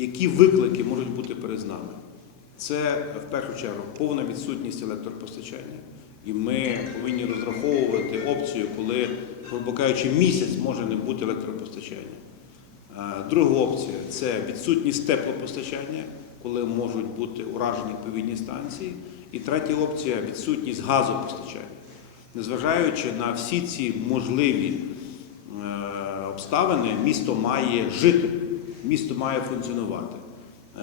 які виклики можуть бути перед нами. Це в першу чергу повна відсутність електропостачання. І ми повинні розраховувати опцію, коли, грубо кажучи, місяць може не бути електропостачання. Друга опція це відсутність теплопостачання, коли можуть бути уражені відповідні станції. І третя опція відсутність газопостачання. Незважаючи на всі ці можливі е, обставини, місто має жити, місто має функціонувати.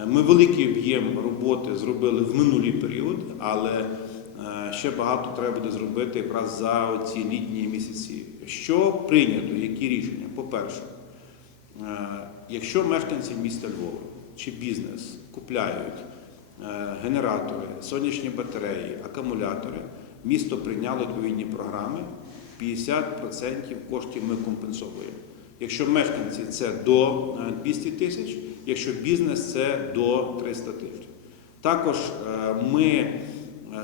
Е, Ми великий об'єм роботи зробили в минулий період, але е, ще багато треба буде зробити якраз за ці літні місяці. Що прийнято, які рішення? По-перше, Е, Якщо мешканці міста Львова чи бізнес купляють генератори, сонячні батареї, акумулятори, місто прийняло відповідні програми, 50% коштів ми компенсовуємо. Якщо мешканці це до е, 200 тисяч, якщо бізнес це до 300 тисяч. Також е, ми е,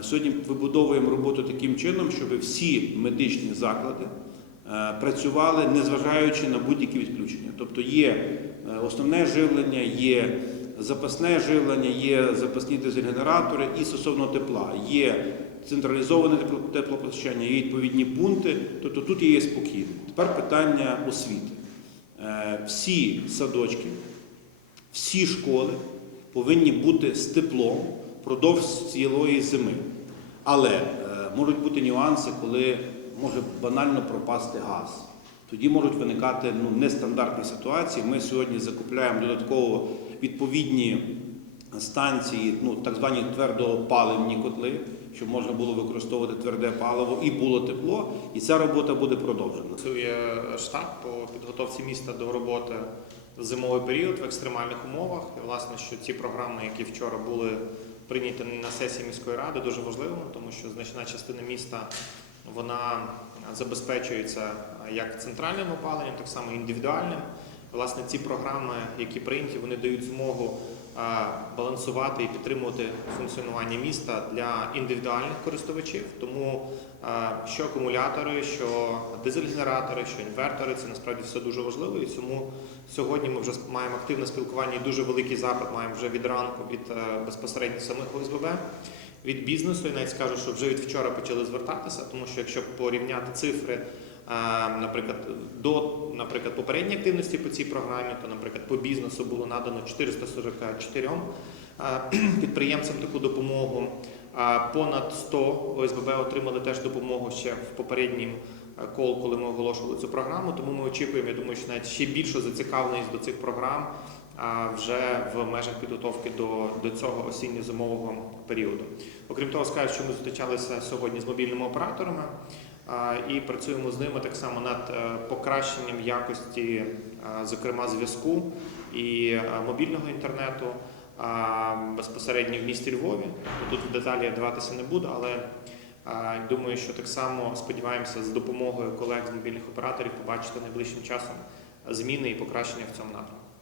сьогодні вибудовуємо роботу таким чином, щоб всі медичні заклади е, працювали незважаючи на будь-які відключення. Тобто є е, основне живлення, є запасне живлення, є запасні дизель-генератори і стосовно тепла. Є централізоване тепло- теплопостачання, є відповідні пункти, тобто тут є спокійно. Тепер питання освіти. Е, Всі садочки, всі школи повинні бути з теплом впродовж цілої зими. Але е, можуть бути нюанси, коли може банально пропасти газ. Тоді можуть виникати ну, нестандартні ситуації. Ми сьогодні закупляємо додатково відповідні станції, ну, так звані твердопаливні котли, щоб можна було використовувати тверде паливо і було тепло, і ця робота буде продовжена. Працює штаб по підготовці міста до роботи в зимовий період в екстремальних умовах. І власне, що ці програми, які вчора були прийняті на сесії міської ради, дуже важливими, тому що значна частина міста вона забезпечується як центральним опаленням, так само індивідуальним. Власне, ці програми, які прийняті, вони дають змогу балансувати і підтримувати функціонування міста для індивідуальних користувачів. Тому що акумулятори, що дизель-генератори, що інвертори це насправді все дуже важливо. І тому сьогодні ми вже маємо активне спілкування і дуже великий запит маємо вже від ранку від е, безпосередньо самих ОСББ. Від бізнесу, і навіть скажу, що вже від вчора почали звертатися, тому що якщо порівняти цифри, наприклад, до наприклад, попередньої активності по цій програмі, то, наприклад, по бізнесу було надано 444 підприємцям таку допомогу. А Понад 100 ОСББ отримали теж допомогу ще в попереднім кол, коли ми оголошували цю програму. Тому ми очікуємо, я думаю, що навіть ще більше зацікавленість до цих програм вже в межах підготовки до, до цього осінньо-зимового періоду. Окрім того, скажу, що ми зустрічалися сьогодні з мобільними операторами і працюємо з ними так само над е, покращенням якості, зокрема, зв'язку і е, мобільного інтернету безпосередньо в місті Львові. Тут в деталі я вдаватися не буду, але думаю, що так само сподіваємося з допомогою колег з мобільних операторів побачити найближчим часом зміни і покращення в цьому напрямку.